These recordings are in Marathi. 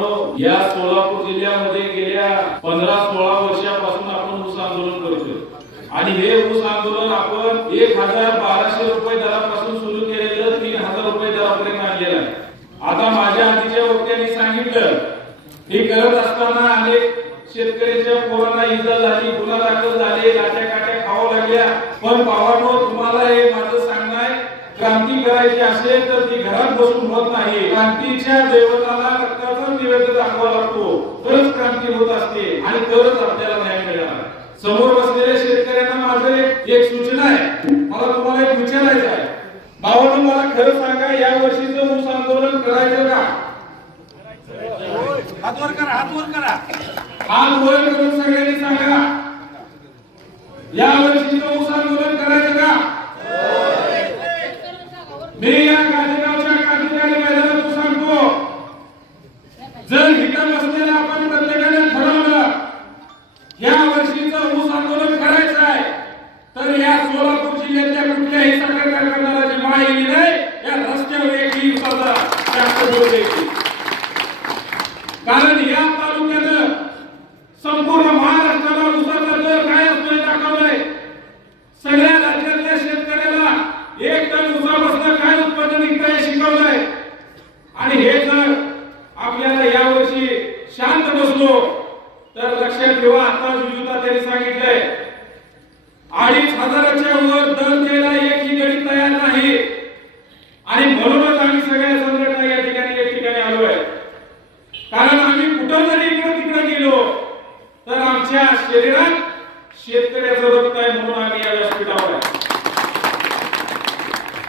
मित्रांनो या सोलापूर जिल्ह्यामध्ये गेल्या पंधरा सोळा वर्षापासून आपण ऊस आंदोलन करतोय. आणि हे ऊस आंदोलन आपण एक हजार बाराशे रुपये दरापासून सुरू केलेलं तीन हजार रुपये दरापर्यंत आणलेलं आहे. आता माझ्या आधीच्या वक्त्यांनी सांगितलं हे करत असताना अनेक शेतकऱ्यांच्या पोरांना इजा झाली गुन्हा दाखल झाले लाट्या काट्या खावा लागल्या. पण भावानो तुम्हाला हे माझं सांगणं आहे क्रांती करायची असेल तर ती घरात बसून होत नाही. क्रांतीच्या दैवताला रक्ताचा निवेदन दाखवा लागतो. तरच क्रांती होत असते आणि तरच आपल्याला न्याय मिळणार. समोर बसलेल्या शेतकऱ्यांना माझं एक एक सूचना आहे. मला तुम्हाला एक विचारायचं आहे भावानं मला खरं सांगा या वर्षीचं ऊस आंदोलन करायचं का? हात वर करा हात वर करा. हात वर करून सगळ्यांनी सांगा. या वर्षीचं ऊस आंदोलन करायचं का मी या गाजगावच्या काठीकाठी मैदानात सांगतो जर इथं बसलेलं आपण प्रत्येकाने ठरवलं या वर्षीचं ऊस आंदोलन करायचं आहे तर या सोलापूर जिल्ह्यातल्या कुठल्याही साखर कारखानदाराची माहिती नाही या रस्त्यावर एकही उसाचा जास्त जोर द्यायची कारण या तालुक्यानं संपूर्ण महाराष्ट्राला उसाचा दर काय असतोय दाखवलाय सगळ्या राज्यातल्या शेतकऱ्याला एक टन उसापासून काय उत्पन्न निघतंय हे शिकवलंय आणि हे जर आपल्याला यावर्षी शांत बसलो तर लक्षात ठेवा आता जुजुता त्यांनी सांगितलंय अडीच हजाराच्या वर दर द्यायला एकही गडी तयार नाही आणि म्हणूनच आम्ही सगळ्या संघटना या ठिकाणी एक ठिकाणी आलो आहे कारण आम्ही कुठं जरी इकडे तिकडे गेलो तर आमच्या शरीरात शेतकऱ्याचं रक्त आहे म्हणून आम्ही या व्यासपीठावर आहे?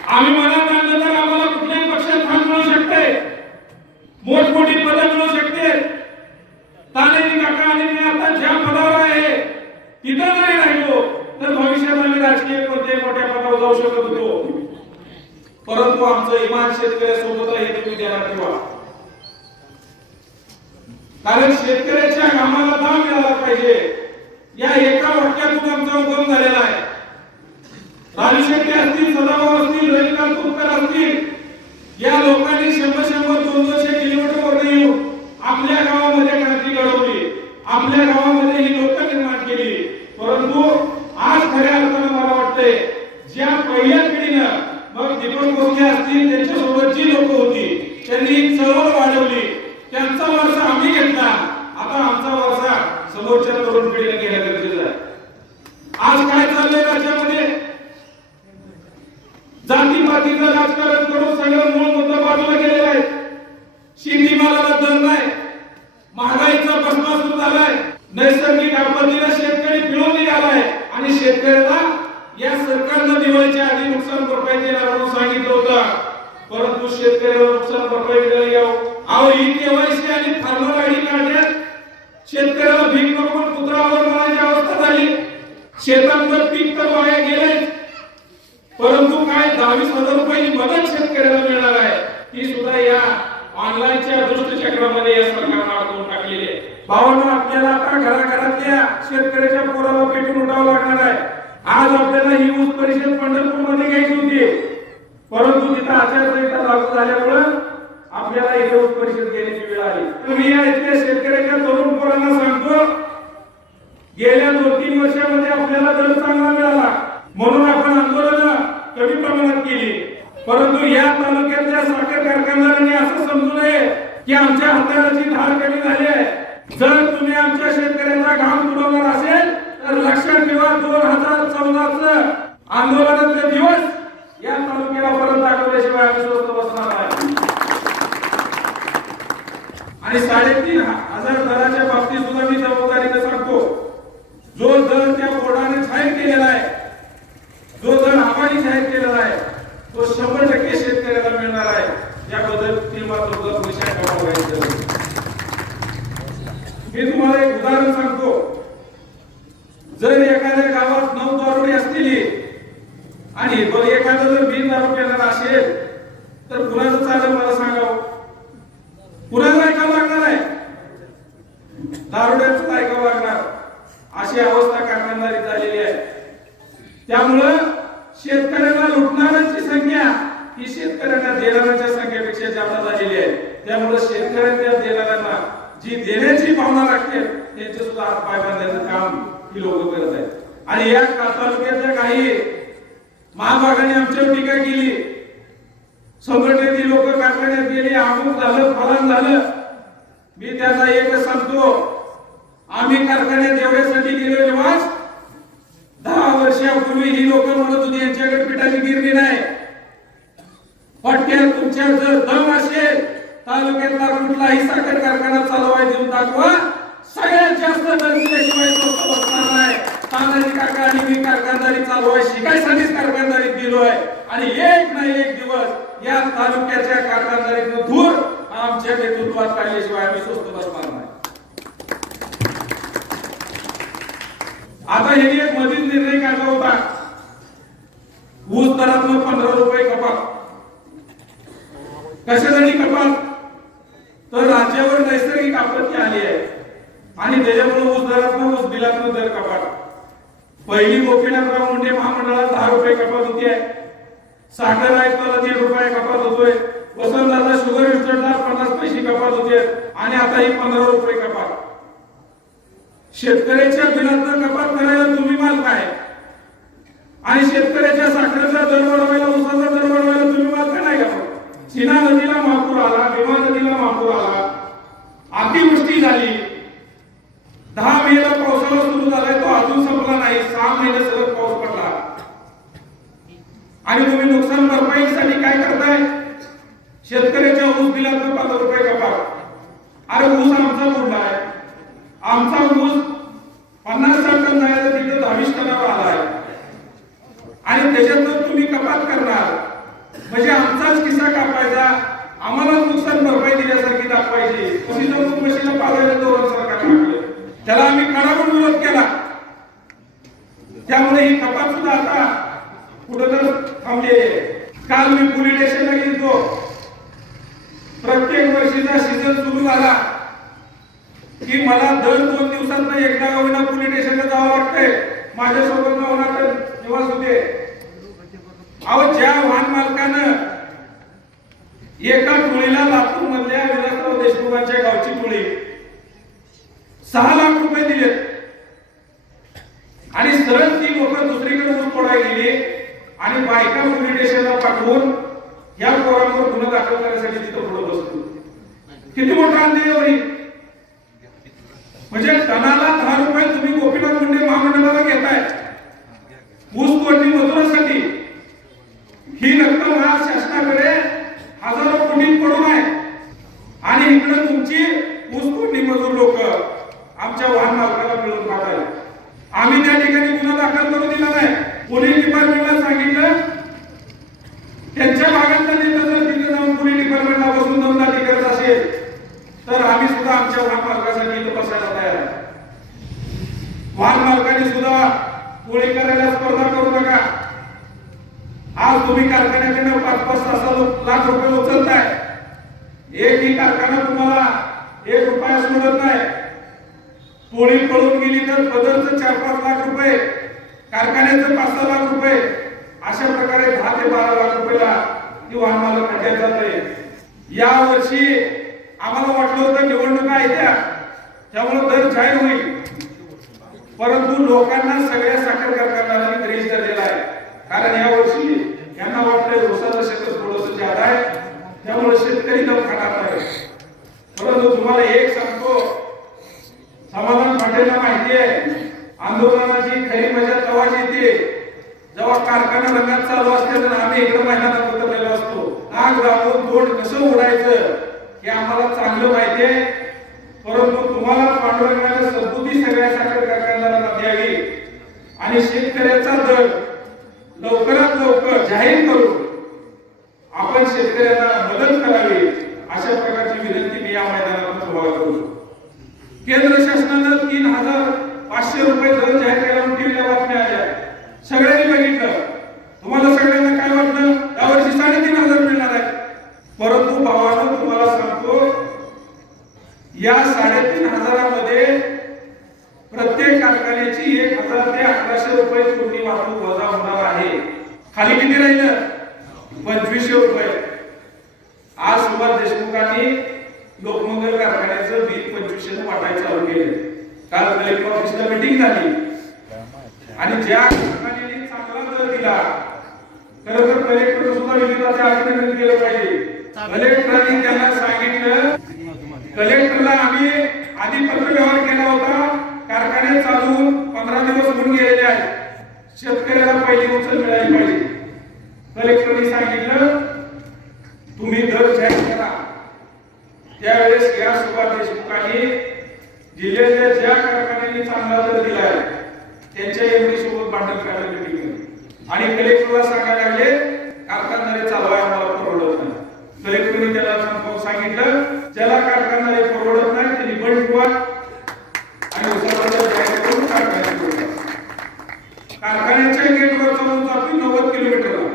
आम्ही मनात आणलं तर आम्हाला कुठल्याही पक्षात स्थान मिळू शकते. मोठमोठी पदं मिळू शकते. तानेजी काका आणि मी आता ज्या पदावर आहे तिथं जरी राहिलो तर भविष्यात आम्ही राजकीय कोणत्याही मोठ्या पदावर जाऊ शकत होतो. परंतु आमचं इमान शेतकऱ्यासोबत आहे हे तुम्ही देणार ठेवा. कारण शेतकऱ्याच्या कामाला दाम मिळाला पाहिजे. या एका वाक्यातून आमचा उगम झालेला आहे. राजू शेट्टी असतील सदाभाऊ असतील रविकांत तुपकर असतील या लोकांनी शंभर शंभर दोन दोनशे किलोमीटर वर येऊन आपल्या गावामध्ये क्रांती घडवली. आपल्या गावामध्ये ही लोक निर्माण केली. परंतु आज खऱ्या अर्थानं मला वाटतंय ज्या पहिल्या पिढीनं मग दीपक गोखे असतील त्यांच्यासोबत जी लोक होती त्यांनी चळवळ वाढवली त्यांचा वारसा आम्ही घेतला आता आमचा वारसा समोरच्या तरुण पिढीला घेणं गरजेचं आहे आज काय चाललंय राज्यामध्ये जातीपातीचं राजकारण करून सगळं मूळ मुद्दा बाजूला गेलेला आहे शेतीमालाला दर नाही महागाईचा भस्मासूर झालाय नैसर्गिक आपत्तीला शेतकरी पिळून निघालाय आणि शेतकऱ्याला या सरकारनं दिवाळीच्या आधी नुकसान भरपाई देणार म्हणून सांगितलं होता. परंतु शेतकऱ्याला नुकसान भरपाई मिळाली अहो अहो केवायसी आणि फार्मर आयडी काढण्यात शेतकऱ्याला भीक नको कुत्रावर म्हणायची अवस्था झाली. शेतांवर पीक तर वाया गेले परंतु काय दहावीस हजार रुपयाची मदत शेतकऱ्याला मिळणार आहे ही सुद्धा या ऑनलाईनच्या दुष्टचक्रामध्ये या सरकारनं अडकवून टाकलेली आहे. भावांनो आपल्याला आता घराघरातल्या शेतकऱ्याच्या पोराला पेटून उठावं लागणार आहे. आज आपल्याला ही ऊस परिषद पंढरपूरमध्ये घ्यायची आचारसंहिता लागू झाल्यामुळं आपल्याला इथे ऊस परिषद घेण्याची वेळ आली. तर मी या इथल्या शेतकऱ्याच्या तरुण पोरांना सांगतो गेल्या दोन तीन वर्षामध्ये आपल्याला दर चांगला मिळाला. म्हणून आपण आंदोलन कमी प्रमाणात केली. परंतु या तालुक्यातल्या साखर कारखानदारांनी असं समजू नये की आमच्या हाताची धार कमी झाली आहे. जर तुम्ही आमच्या शेतकऱ्यांचा घाम तुडवणार असेल तर लक्षात ठेवा दोन हजार चौदाच आंदोलनाचे दिवस या तालुक्याला परत दाखवल्याशिवाय आम्ही स्वस्त बसणार नाही आणि साडेतीन हजार दराच्या बाबतीत सुद्धा मी जबाबदारीने सांगतो जो दर त्या बोर्डाने जाहीर केलेला आहे जो दर आम्हाला जाहीर केलेला आहे तो शंभर टक्के शेतकऱ्याला मिळणार आहे. याबद्दल ते मात्र विषय मी तुम्हाला एक उदाहरण सांगतो. जर एखाद्या गावात नऊ दारुडी असतील आणि बरं एखादं जर बिन दारू पिणार असेल तर कुणाचं चालेल मला सांगावं कुणाचं ऐकावं लागणार आहे दारुड्याचं ऐकावं लागणार अशी अवस्था कारखानदारी झालेली आहे त्यामुळं शेतकऱ्यांना लुटणाऱ्यांची संख्या ही शेतकऱ्यांना देणाऱ्यांच्या संख्येपेक्षा जास्त झालेली आहे त्यामुळे शेतकऱ्यांच्या देणाऱ्यांना जी देण्याची भावना लागते त्यांचे सुद्धा हात पाय बांधण्याचं काम ही लोक करत आहेत. आणि या का- तालुक्यातल्या काही महाभागाने आमच्यावर टीका केली. संघटनेतील लोक कारखान्यात गेली अमुक झालं फलान झालं. मी त्याचा एकच सांगतो आम्ही कारखान्यात एवढ्यासाठी गेलो निवास दहा वर्षापूर्वी ही लोक म्हणत होती यांच्याकडे पिठाची गिरणी नाही. पटक्यात तुमच्या जर दम तालुक्यातला कुठलाही साखर कारखाना चालवाय देऊन दाखवा. सगळ्यात जास्त दर स्वस्त बसणार नाही. तानाजी काका आणि मी कारखानदारी चालवाय शिकायसाठीच कारखानदारीत गेलोय आणि एक ना एक दिवस या तालुक्याच्या कारखानदारीतून दूर आमच्या नेतृत्वात काढल्याशिवाय आम्ही स्वस्त बसणार नाही. आता हे एक मधील निर्णय काढला होता. ऊस दरातलं पंधरा रुपये कपात. कशासाठी कपात? तर राज्यावर नैसर्गिक आपत्ती आली आहे. आणि त्याच्यामुळे ऊस दरातनं ऊस बिलातनं दर कपात. पहिली गोपीनाथराव मुंडे महामंडळात दहा रुपये कपात होती आहे. साखर आयुक्ताला दीड रुपये कपात होतोय. वसंतदादा शुगर इन्स्टंटला पन्नास पैसे कपात होते. आणि आता ही पंधरा रुपये कपात. शेतकऱ्याच्या बिलातनं कपात करायला तुम्ही माल काय आणि शेतकऱ्याच्या साखरेचा दर वाढवायला उसाचा दर वाढवायला तुम्ही माल का नाही का चिना नदीला महापूर आला भीमा नदीला महापूर आला अतिवृष्टी झाली दहा मेला पावसाळा सुरू झालाय तो अजून संपला नाही सहा महिने सलग पाऊस पडला आणि तुम्ही नुकसान भरपाईसाठी काय करताय शेतकऱ्याच्या ऊस बिलातनं पंधरा रुपये कपात अरे ऊस आमचा बुडलाय आमचा ऊस पन्नास साठ टन जायला तिथे दहावीस टनावर आलाय आणि त्याच्यातून तुम्ही कपात करणार. म्हणजे आमचाच किस्सा कापायचा. आम्हाला नुकसान भरपाई दिल्यासारखी दाखवायची. कोणी जर मशीला पाळायला धोरण सरकार त्याला आम्ही कडाडून विरोध केला. त्यामुळे ही कपात सुद्धा आता कुठं तर थांबली आहे. काल मी पोलीस स्टेशनला गेलो प्रत्येक वर्षीचा सीझन सुरू झाला. की मला दर दोन एकदा होईना पोलीस स्टेशनला जावं लागतंय. माझ्यासोबत होणार तर निवास होते. अहो ज्या वाहन मालकानं एका टोळीला लातूर मधल्या विलासराव देशमुखांच्या गावची टोळी सहा लाख रुपये दिलेत. आणि सरळ ती लोक दुसरीकडे ऊस तोडायला गेली आणि बायका पोलीस स्टेशनला पाठवून या पोरांवर गुन्हा दाखल करण्यासाठी तिथं पुढे बसतो किती मोठा अन्याय होईल म्हणजे टनाला दहा रुपये तुम्ही गोपीनाथ मुंडे महामंडळाला घेताय. ऊस तोडणी मजुरासाठी ही रक्कम हा शासनाकडे हजारो कोटी पडून आहे आणि इकडे तुमची ऊस तोडणी मजूर लोक आमच्या वाहन मालकाला मिळून पाहताय आम्ही त्या ठिकाणी गुन्हा दाखल करू दिला नाही पोलीस डिपार्टमेंटला सांगितलं त्यांच्या भागातला नेता जर तिथे जाऊन पोलीस डिपार्टमेंटला बसून दमदाटी करत असेल तर आम्ही सुद्धा आमच्या वाहन मालकासाठी इथं बसायला तयार आहे वाहन मालकाने सुद्धा पोळी करायला स्पर्धा करू नका आज तुम्ही कारखान्याकडनं पाच पाच सहा सहा लाख रुपये उचलताय एकही कारखाना तुम्हाला एक रुपया सोडत नाही टोळी पळून गेली तर पदरचं चार पाच लाख रुपये कारखान्याचं पाच सहा लाख रुपये अशा प्रकारे दहा ते बारा लाख रुपयाला ती आम्हाला मालक खड्ड्यात जाते. या वर्षी आम्हाला वाटलं होतं निवडणुका येत्या त्यामुळे दर जाहीर होईल. परंतु लोकांना सगळ्या साखर कारखान्याला ग्रेस धरलेला आहे. कारण या वर्षी यांना वाटतंय उसाचं शेत थोडस ज्यादा आहे. त्यामुळे शेतकरी दम खाणार नाही. परंतु तुम्हाला एक सांगतो समाधान पाटीलला माहिती आहे. आंदोलनाची खरी मजा तेव्हाच येते. जेव्हा कारखाना रंगात चालू असते तर आम्ही इकडे मैदानात उतरलेलो असतो. आग राबवून तोंड कसं उडायचं हे आम्हाला चांगलं माहिती आहे. परंतु तुम्हाला पांडुरंगाच्या सद्बुद्धी सगळ्या साखर कारखान्याला द्यावी. आणि शेतकऱ्याचा दर लवकरात लवकर जाहीर करून आपण शेतकऱ्यांना मदत करावी अशा प्रकारची विनंती मी या मैदानातून तुम्हाला करू केंद्र शासनानं तीन हजार पाचशे रुपये दर जाहीर करायला म्हणून टीव्हीला बातम्या आल्या सगळ्यांनी बघितलं. तुम्हाला सगळ्यांना काय वाटलं यावर्षी साडेतीन हजार मिळणार आहे परंतु भावानं तुम्हाला सांगतो या साडेतीन हजारामध्ये प्रत्येक कारखान्याची एक हजार ते अकराशे रुपये पूर्णी वाहतूक वजा होणार आहे. खाली किती राहिलं? पंचवीसशे रुपये. आज सुभाष देशमुखांनी लोकमंगल कारखान्याचं बिल पंचवीसशे पैसे वाटायला चालू केलं. काल कलेक्टर ऑफिसला मीटिंग झाली. आणि ज्या कंपनीने चांगला दर दिला खरं तर कलेक्टर सुद्धा विरोधाचे अभिनंदन केलं पाहिजे. कलेक्टरांनी त्यांना सांगितलं कलेक्टरला आम्ही आधी पत्रव्यवहार केला होता कारखाने चालून पंधरा दिवस होऊन गेलेले आहेत. शेतकऱ्याला पहिली उचल मिळाली पाहिजे. कलेक्टरने सांगितलं तुम्ही दर जाहीर करा त्यावेळेस या सुभाष देशमुखांनी जिल्ह्यातल्या ज्या कारखान्यांनी चांगला दर दिलाय त्यांच्या एमडी सोबत भांडण करायला मिटिंग आणि कलेक्टरला सांगायला लागले कारखानदारी चालवाय आम्हाला परवडत नाही. कलेक्टरने त्याला समजावून सांगितलं ज्याला कारखानदारी परवडत नाही त्यांनी बंद ठेवा आणि कारखान्याच्या गेटवर चालून जातो नव्वद किलोमीटरला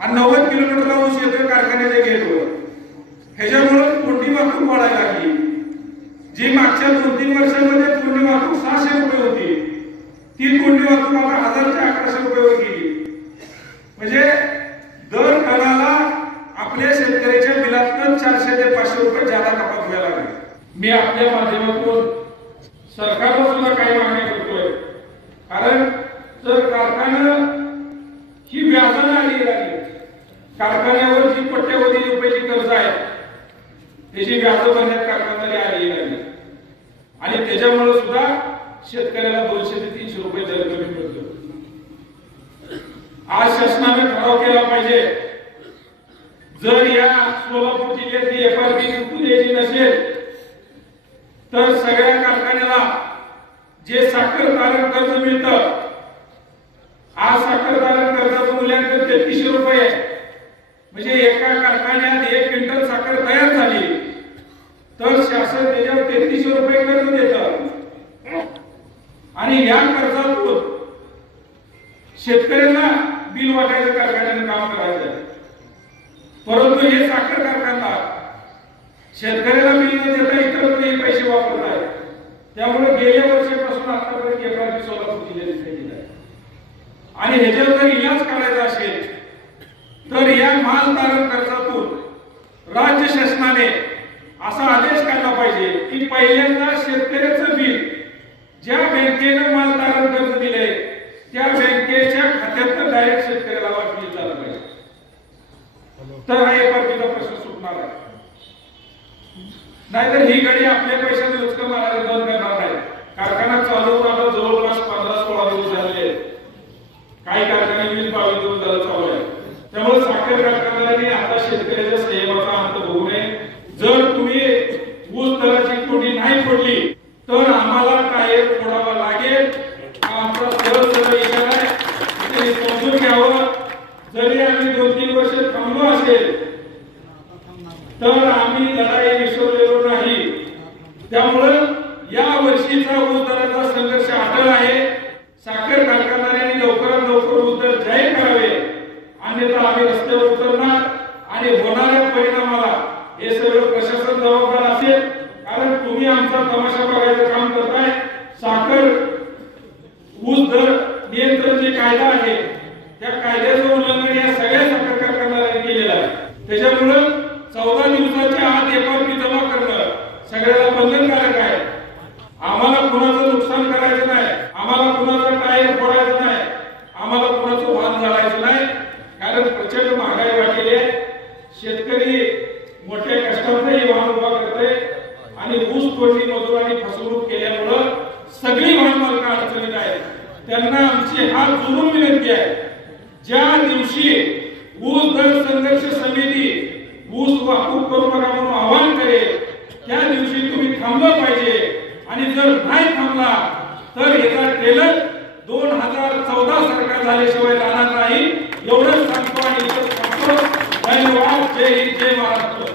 आणि नव्वद किलोमीटरला ऊस येतोय कारखान्याच्या गेटवर. ह्याच्यामुळे कोंडी वाहतूक वाढायला लागली जी मागच्या दोन तीन वर्षांमध्ये कोंडी वाहतूक सहाशे रुपये होती. ती कोंडी वाहतूक आता हजारच्या अकराशे रुपयावर गेली म्हणजे दर टनाला आपल्या शेतकऱ्याच्या बिलातनं चारशे ते पाचशे रुपये जादा कपात व्हायला लागले मी आपल्या माध्यमातून सरकारला सुद्धा काही मागणी करतोय कारण जर कारखाना ही व्याजानं आली लागली कारखान्यावर जी कोट्यवधी रुपयाची कर्ज आहे त्याची व्याज भरण्यात कारखान्याला आली लागली आणि त्याच्यामुळे सुद्धा शेतकऱ्याला दोनशे ते तीनशे रुपये दर कमी पडतो आज शासनाने ठराव केला पाहिजे जर या सोलापूर जिल्ह्यातली एफआरपी चुकून द्यायची नसेल तर सगळ्या कारखान्याला जे साखर तारण कर्ज मिळतं आज साखर तारण कर्जाचं मूल्यांकन तेहतीसशे रुपये म्हणजे एका कारखान्यात एक क्विंटल साखर तयार झाली तर शासन त्याच्यावर तेहतीसशे रुपये कर्ज देतं. आणि या कर्जातून शेतकऱ्यांना बिल वाटायचं कारखान्यानं काम करायचं. परंतु हे साखर कारखाना शेतकरी बिल न देता इतरत्रही पैसे वापरत आहेत त्यामुळे गेल्या वर्षापासून आतापर्यंत एफआरपी सोलापूर जिल्ह्यात दिलेला आहे. आणि ह्याच्यावर जर इलाज करायचा असेल तर या माल तारण कर्जातून राज्य शासनाने असा आदेश काढला पाहिजे की पहिल्यांदा शेतकऱ्याचं बिल ज्या बँकेनं माल तारण कर्ज दिले त्या बँकेच्या खात्यात डायरेक्ट शेतकऱ्याला वाटली झालं पाहिजे. तर हा एफआरपीचा प्रश्न सुटणार आहे. नाहीतर ही गाडी आपल्या पैशाने उचकं मारायला बंद करणार नाही कारखाना चालू होऊन आता जवळपास पंधरा सोळा दिवस झालेले आहेत काही कारखाने वीस बावीस दिवस झालं चालू आहे त्यामुळे साखर कारखानदारांनी आता शेतकऱ्याच्या संयमाचा अंत बघू नये जर तुम्ही ऊस दराची कोटी नाही फोडली तर आम्हाला टायर फोडावा लागेल हा आमचा सरळ सरळ इशारा आहे ते समजून घ्यावं जरी आम्ही दोन तीन वर्ष थांबलो असेल तर आम्ही लढाई विसरलेलो नाही. त्यामुळं या वर्षीचा उद्धाराचा संघर्ष अटल आहे. साखर कारखानदारांनी लवकरात लवकर उद्धार जाहीर करावे. तर आम्ही रस्त्यावर उतरणार आणि होणाऱ्या परिणामाला हे सगळं प्रशासन जबाबदार असेल. कारण तुम्ही आमचा तमाशा बघायचं काम करताय. साखर ऊस दर नियंत्रण जे कायदा आहे त्या कायद्याचं उल्लंघन या सगळ्या साखर केलेला आहे. त्याच्यामुळं चौदा दिवसाच्या आत एफआरपी जमा करणं सगळ्याला बंधनकारक आहे. आम्हाला कुणाचं नुकसान करायचं नाही आम्हाला कुणाचा टायर फोडायचं नाही आम्हाला कुणाचं वाहन घालायचं नाही. कारण प्रचंड महागाई वाढलेली आहे. शेतकरी मोठ्या कष्टातही वाहन उभा करते आणि ऊस तोडणी मजुरांनी फसवणूक केल्यामुळं सगळी वाहन मालक अडचणीत आहेत. त्यांना आमची हात जोडून विनंती आहे. ज्या दिवशी ऊस दर संघर्ष समिती ऊस वाहतूक करू नका म्हणून आवाहन करेल त्या दिवशी तुम्ही थांबलं पाहिजे. आणि जर नाही थांबला तर याचा टेलर दोन हजार चौदा सारखा झाल्याशिवाय राहणार नाही. एवढंच सांगतो आणि धन्यवाद. जय हिंद. जय महाराष्ट्र.